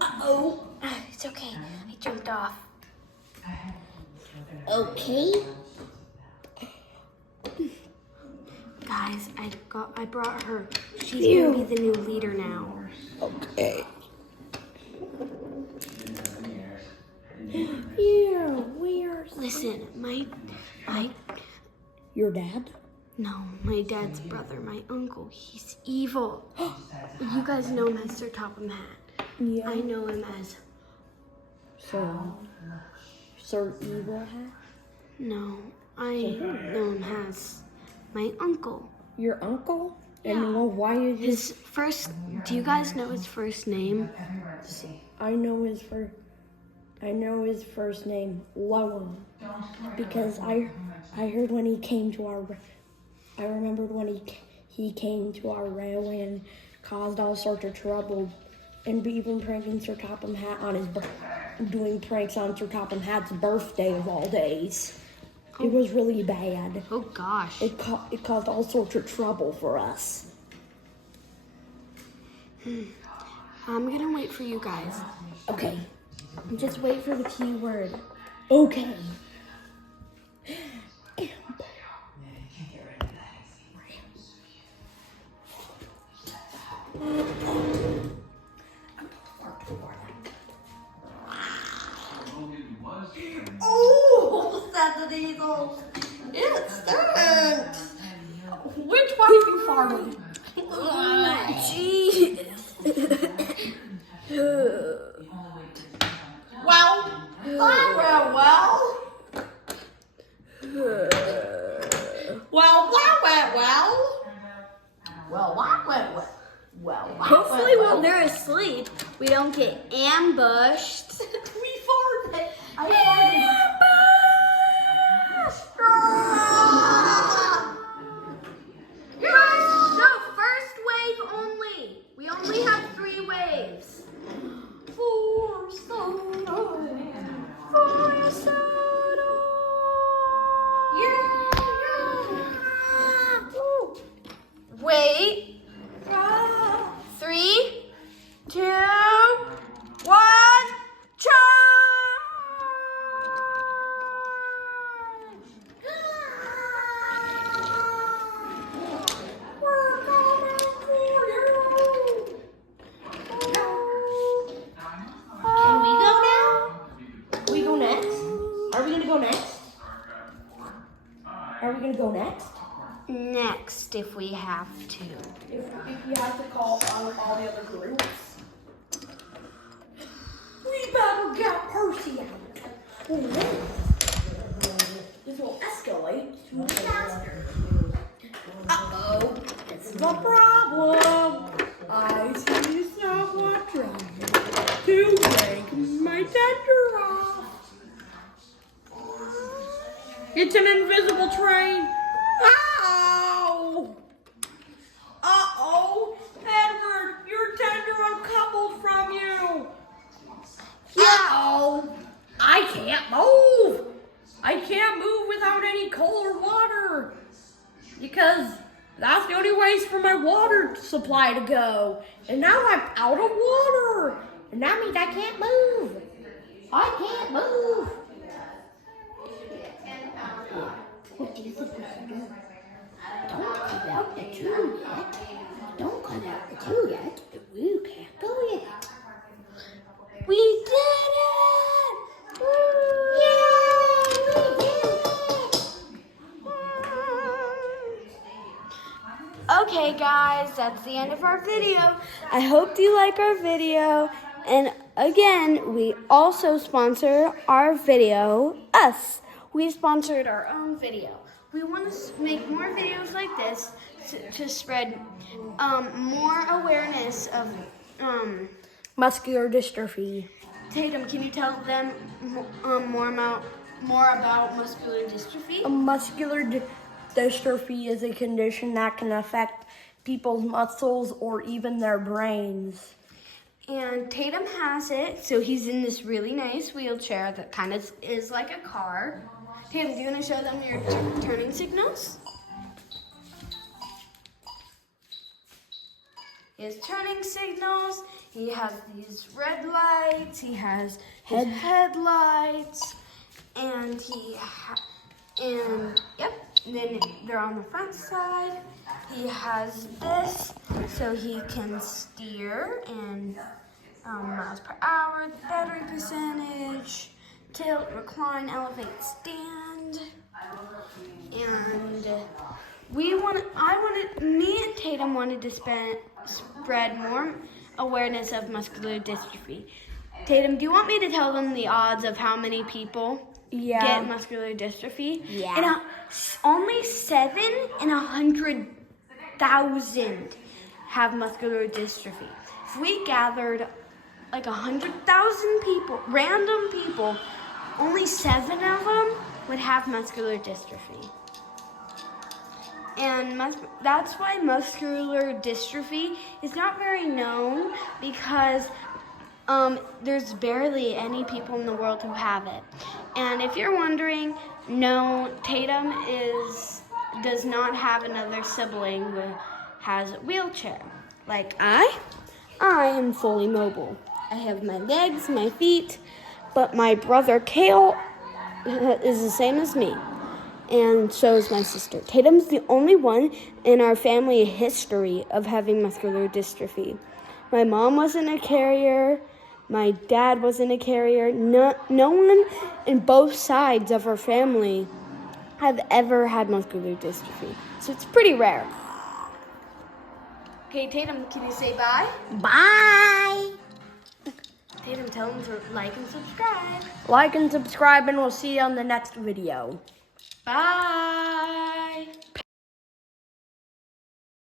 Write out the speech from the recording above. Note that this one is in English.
Uh-oh. It's okay. I jumped off. Okay. Guys, I brought her. She's gonna be the new leader now. Okay. Yeah, where's... Listen, my Your dad? no, my dad's brother, my uncle. He's evil. You guys know him as Sir Topham Hatt. Yeah. I know him as Sir Evil Hat? no. I know him as my uncle. Your uncle? Yeah. And well, why is His first. Do you guys know his first name? I know his first name, Lowen, because I heard when he came to our. I remembered when he came to our railway and caused all sorts of trouble, and even pranking Sir Topham Hatt on doing pranks on Sir Topham Hatt's birthday of all days. It was really bad. Oh gosh. It caused all sorts of trouble for us. I'm gonna wait for you guys. Okay. Just wait for the key word. Okay. Oh, that's an eagle. It stinks. Which one you farted? Jeez. Well. Hopefully while they're asleep, we don't get ambushed. We farted. Guys, no, first wave only. We only have 3 waves. For soda. For soda. Wait. 3, 2, 1, charge! We're coming for you. Can we go now? We go next? Are we gonna go next? Are we gonna go next? Next, if we have to. If you have to call on all the other groups. We better get Percy out. This will escalate to a disaster. Uh-oh. This is a problem. I see someone trying to take my tender off. It's an invisible train. Ow! Uh-oh. Edward, your tender uncoupled from you. Uh-oh. I can't move. I can't move without any coal or water. Because that's the only ways for my water supply to go. And now I'm out of water. And that means I can't move. I can't move. What do you think we should do? Don't cut out the tube yet. Don't cut out the tube yet. We can't go yet. We did it! Yay! We did it! Okay guys, that's the end of our video. I hope you like our video. And again, we also sponsor our video, us. We sponsored our own video. We want to make more videos like this to spread more awareness of Muscular dystrophy. Tatum, can you tell them more about muscular dystrophy? Muscular dystrophy is a condition that can affect people's muscles or even their brains. And Tatum has it, so he's in this really nice wheelchair that kind of is like a car. Tatum, do you want to show them your turning signals? He has turning signals. He has these red lights. He has his headlights, and yep. And then they're on the front side. He has this, so he can steer and miles per hour, battery percentage, tilt, recline, elevate, stand, and me and Tatum wanted to spread more awareness of muscular dystrophy. Tatum, do you want me to tell them the odds of how many people get muscular dystrophy? Yeah. And only 7 in 100,000 have muscular dystrophy. If we gathered like 100,000 people, random people, only 7 of them would have muscular dystrophy. And that's why muscular dystrophy is not very known, because there's barely any people in the world who have it. And if you're wondering, no, Tatum does not have another sibling who has a wheelchair. Like I am fully mobile. I have my legs, my feet, but my brother Kale is the same as me. And so is my sister. Tatum's the only one in our family history of having muscular dystrophy. My mom wasn't a carrier. My dad wasn't a carrier. No one in both sides of our family have ever had muscular dystrophy. So it's pretty rare. Okay, Tatum, can you say bye? Bye. Tatum, tell them to like and subscribe. Like and subscribe, and we'll see you on the next video. Bye.